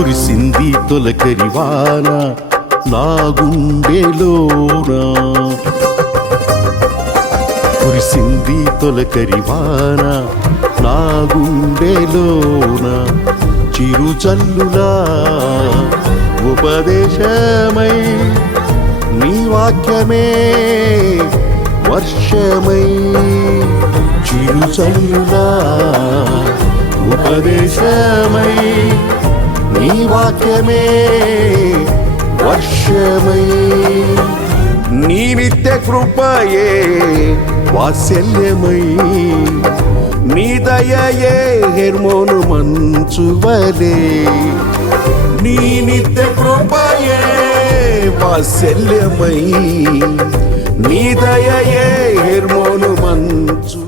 కురిసింది తొలకరివాన నా గుండెలోనా, కురిసింది తొలకరివాన నా గుండెలోన, చిరుచల్లులా ఉపదేశమై నీ వాక్యమే వర్షమై, చిరుచల్లులా ఉపదేశమై నీ వాక్యమే వర్షమై, నీ నిత్య కృపయే వాత్సల్యమై, నీ దయయే హెర్మోను మంచువలే, నీ నిత్య కృపయే వాత్సల్యమై, నీ దయయే హెర్మోను మంచు